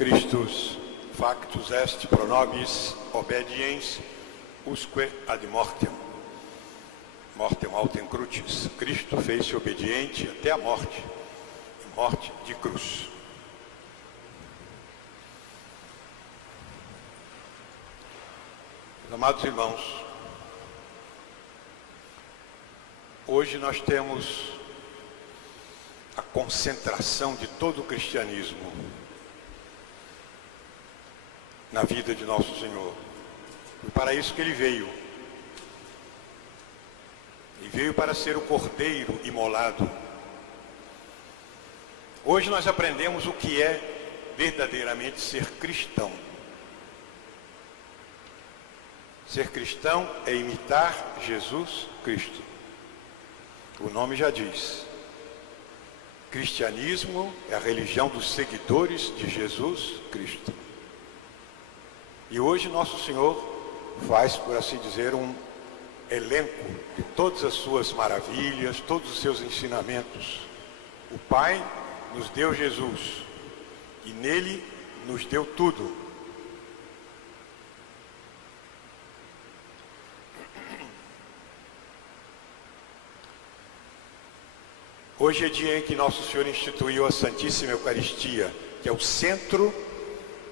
Christus factus est pro nobis obediens usque ad mortem. Mortem autem crucis. Cristo fez-se obediente até a morte, e morte de cruz. Amados irmãos, hoje nós temos a concentração de todo o cristianismo na vida de nosso Senhor. E para isso que Ele veio. Ele veio para ser o Cordeiro imolado. Hoje nós aprendemos o que é verdadeiramente ser cristão. Ser cristão é imitar Jesus Cristo. O nome já diz. Cristianismo é a religião dos seguidores de Jesus Cristo. E hoje nosso Senhor faz, por assim dizer, um elenco de todas as suas maravilhas, todos os seus ensinamentos. O Pai nos deu Jesus e nele nos deu tudo. Hoje é dia em que nosso Senhor instituiu a Santíssima Eucaristia, que é o centro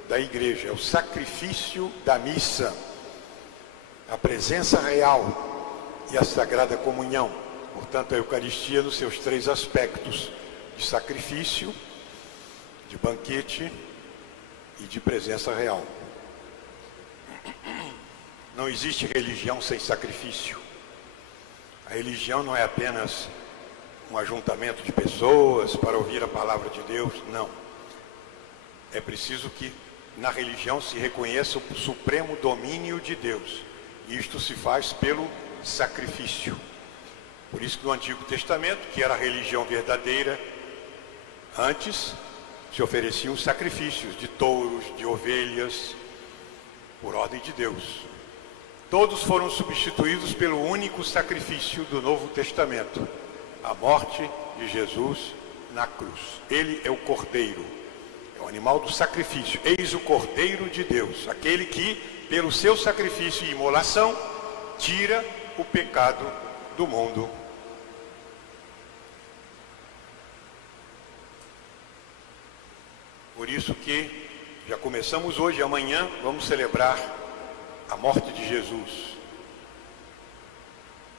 da igreja, é o sacrifício da missa, a presença real e a Sagrada Comunhão. Portanto, a Eucaristia nos seus três aspectos, de sacrifício, de banquete e de presença real. Não existe religião sem sacrifício. A religião não é apenas um ajuntamento de pessoas para ouvir a palavra de Deus, não. É preciso que na religião se reconheça o supremo domínio de Deus. E isto se faz pelo sacrifício. Por isso que no Antigo Testamento, que era a religião verdadeira, antes se ofereciam sacrifícios de touros, de ovelhas, por ordem de Deus. Todos foram substituídos pelo único sacrifício do Novo Testamento, a morte de Jesus na cruz. Ele é o Cordeiro, é o animal do sacrifício. Eis o Cordeiro de Deus, aquele que, pelo seu sacrifício e imolação, tira o pecado do mundo. Por isso que já começamos hoje, amanhã vamos celebrar a morte de Jesus.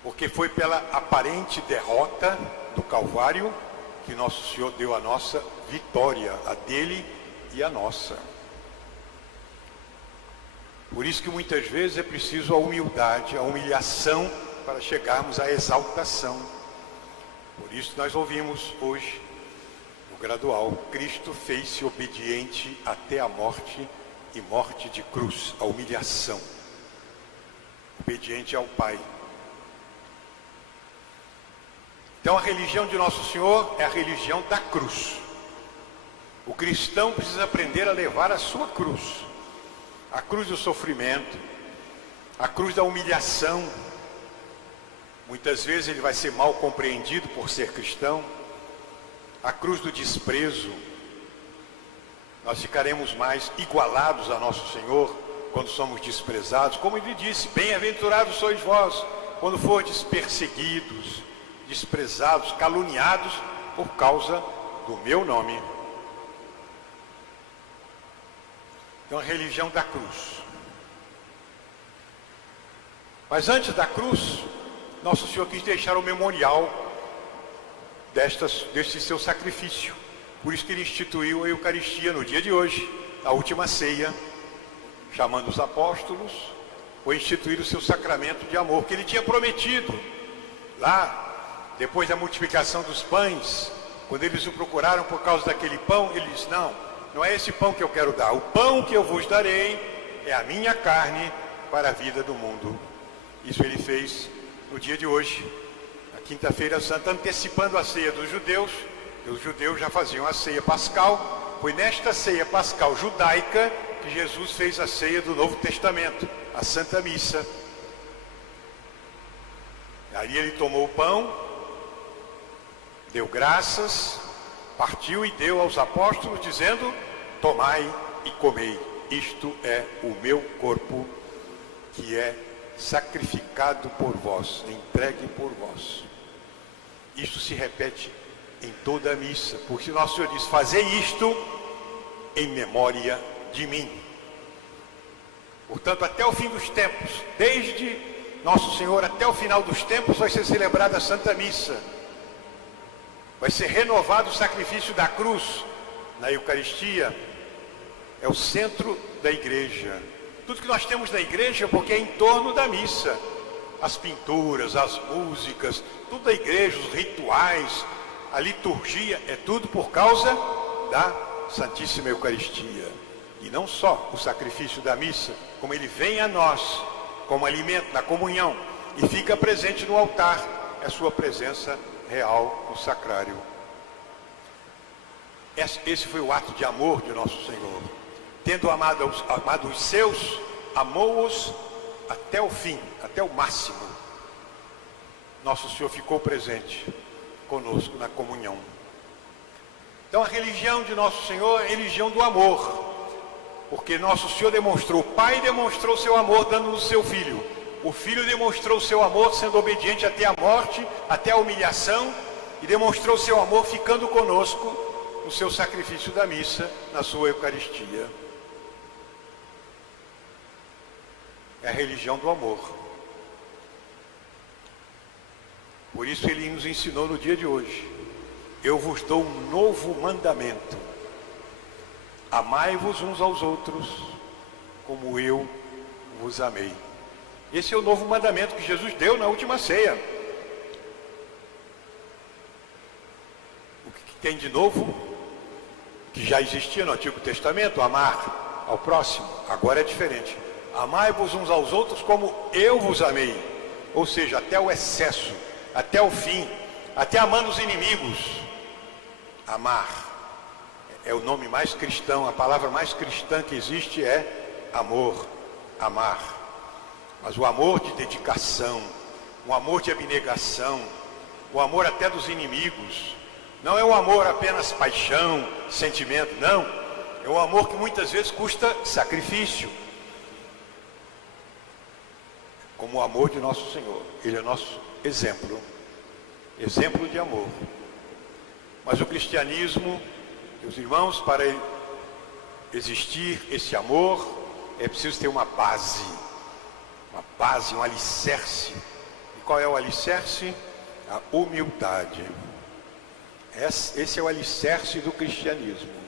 Porque foi pela aparente derrota do Calvário que nosso Senhor deu a nossa vitória, a dele e a nossa. Por isso que muitas vezes é preciso a humildade, a humilhação para chegarmos à exaltação. Por isso nós ouvimos hoje, no gradual, Cristo fez-se obediente até a morte e morte de cruz, a humilhação. Obediente ao Pai. Então a religião de Nosso Senhor é a religião da cruz. O cristão precisa aprender a levar a sua cruz. A cruz do sofrimento, a cruz da humilhação. Muitas vezes ele vai ser mal compreendido por ser cristão. A cruz do desprezo. Nós ficaremos mais igualados a Nosso Senhor quando somos desprezados. Como ele disse, bem-aventurados sois vós quando fordes perseguidos, desprezados, caluniados por causa do meu nome. Então a religião da cruz. Mas antes da cruz, nosso Senhor quis deixar o memorial deste seu sacrifício. Por isso que ele instituiu a Eucaristia no dia de hoje, a última ceia, chamando os apóstolos, ou instituir o seu sacramento de amor, que ele tinha prometido lá. Depois da multiplicação dos pães, quando eles o procuraram por causa daquele pão, ele disse, não é esse pão que eu quero dar. O pão que eu vos darei é a minha carne para a vida do mundo. Isso ele fez no dia de hoje, na quinta-feira santa, antecipando a ceia dos judeus. Os judeus já faziam a ceia pascal. Foi nesta ceia pascal judaica que Jesus fez a ceia do Novo Testamento, a Santa Missa. Aí ele tomou o pão, deu graças, partiu e deu aos apóstolos, dizendo, tomai e comei, isto é o meu corpo, que é sacrificado por vós, entregue por vós. Isto se repete em toda a missa, porque nosso Senhor diz: fazei isto em memória de mim. Portanto, até o fim dos tempos, desde nosso Senhor até o final dos tempos, vai ser celebrada a Santa Missa. Vai ser renovado o sacrifício da cruz na Eucaristia. É o centro da igreja. Tudo que nós temos na igreja, porque é em torno da missa. As pinturas, as músicas, tudo da igreja, os rituais, a liturgia, é tudo por causa da Santíssima Eucaristia. E não só o sacrifício da missa, como ele vem a nós, como alimento na comunhão, e fica presente no altar, é a sua presença real no sacrário. Esse foi o ato de amor de nosso Senhor. Tendo amado os seus, amou-os até o fim, até o máximo. Nosso Senhor ficou presente conosco na comunhão. Então a religião de nosso Senhor é a religião do amor, porque nosso Senhor demonstrou, o Pai demonstrou seu amor dando-nos seu Filho. O Filho demonstrou seu amor sendo obediente até a morte, até a humilhação, e demonstrou seu amor ficando conosco no seu sacrifício da missa, na sua Eucaristia. É a religião do amor. Por isso ele nos ensinou no dia de hoje: eu vos dou um novo mandamento: amai-vos uns aos outros como eu vos amei. Esse é o novo mandamento que Jesus deu na última ceia. O que tem de novo, que já existia no Antigo Testamento, amar ao próximo, agora é diferente. Amai-vos uns aos outros como eu vos amei. Ou seja, até o excesso, até o fim, até amando os inimigos. Amar é o nome mais cristão, a palavra mais cristã que existe é amor, amar. Mas o amor de dedicação, o amor de abnegação, o amor até dos inimigos, não é o amor apenas paixão, sentimento, não. É um amor que muitas vezes custa sacrifício. Como o amor de nosso Senhor. Ele é nosso exemplo, exemplo de amor. Mas o cristianismo, meus irmãos, para existir esse amor, é preciso ter uma base, um alicerce. E qual é o alicerce? A humildade. Esse é o alicerce do cristianismo.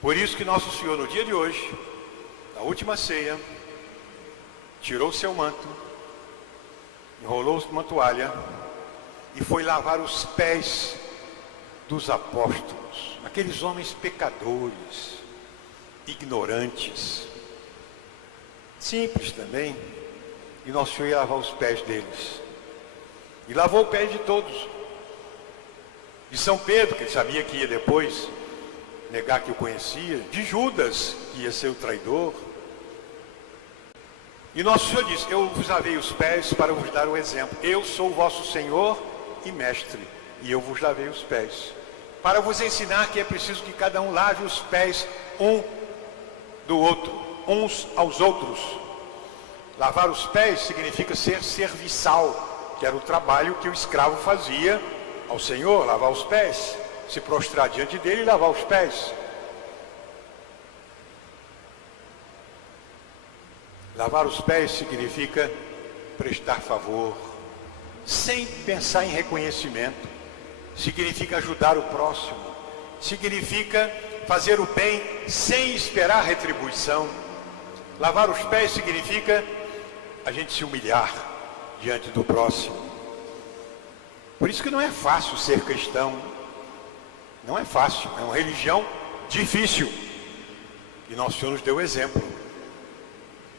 Por isso que nosso Senhor, no dia de hoje, na última ceia, tirou o seu manto, enrolou uma toalha e foi lavar os pés dos apóstolos, aqueles homens pecadores, ignorantes, simples também. E nosso Senhor ia lavar os pés deles. E lavou o pé de todos. De São Pedro, que ele sabia que ia depois negar que o conhecia. De Judas, que ia ser o traidor. E nosso Senhor disse: eu vos lavei os pés para vos dar o exemplo. Eu sou o vosso Senhor e Mestre, e eu vos lavei os pés. Para vos ensinar que é preciso que cada um lave os pés um do outro, uns aos outros. Lavar os pés significa ser serviçal, que era o trabalho que o escravo fazia ao Senhor, lavar os pés, se prostrar diante dele e lavar os pés. Lavar os pés significa prestar favor, sem pensar em reconhecimento. Significa ajudar o próximo. Significa fazer o bem sem esperar retribuição. Lavar os pés significa a gente se humilhar diante do próximo. Por isso que não é fácil ser cristão. Não é fácil, é uma religião difícil. E nosso Senhor nos deu exemplo.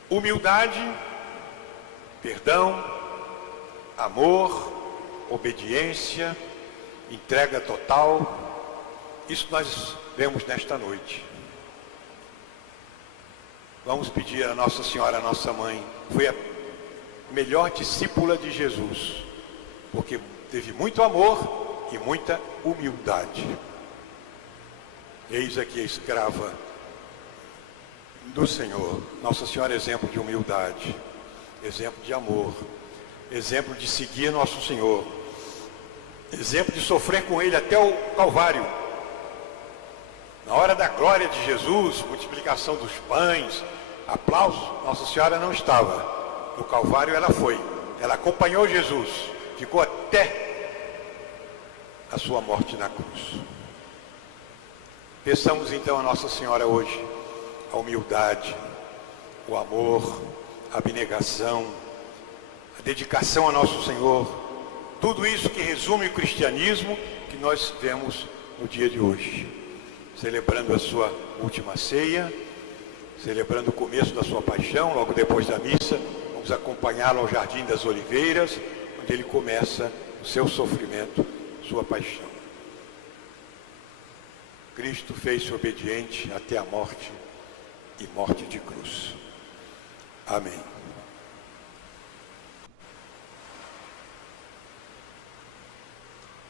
Humildade, perdão, amor, obediência, entrega total. Isso nós vemos nesta noite. Vamos pedir a Nossa Senhora, a nossa mãe. Foi a melhor discípula de Jesus, porque teve muito amor e muita humildade. Eis aqui a escrava do Senhor. Nossa Senhora é exemplo de humildade, exemplo de amor, exemplo de seguir nosso Senhor, exemplo de sofrer com Ele até o Calvário. Na hora da glória de Jesus, multiplicação dos pães, aplausos, Nossa Senhora não estava. No Calvário ela foi. Ela acompanhou Jesus, ficou até a sua morte na cruz. Peçamos então a Nossa Senhora hoje a humildade, o amor, a abnegação, a dedicação a nosso Senhor, tudo isso que resume o cristianismo que nós vemos no dia de hoje, celebrando a sua última ceia, celebrando o começo da sua paixão. Logo depois da missa, vamos acompanhá-lo ao Jardim das Oliveiras, onde ele começa o seu sofrimento, sua paixão. Cristo fez-se obediente até a morte, e morte de cruz. Amém.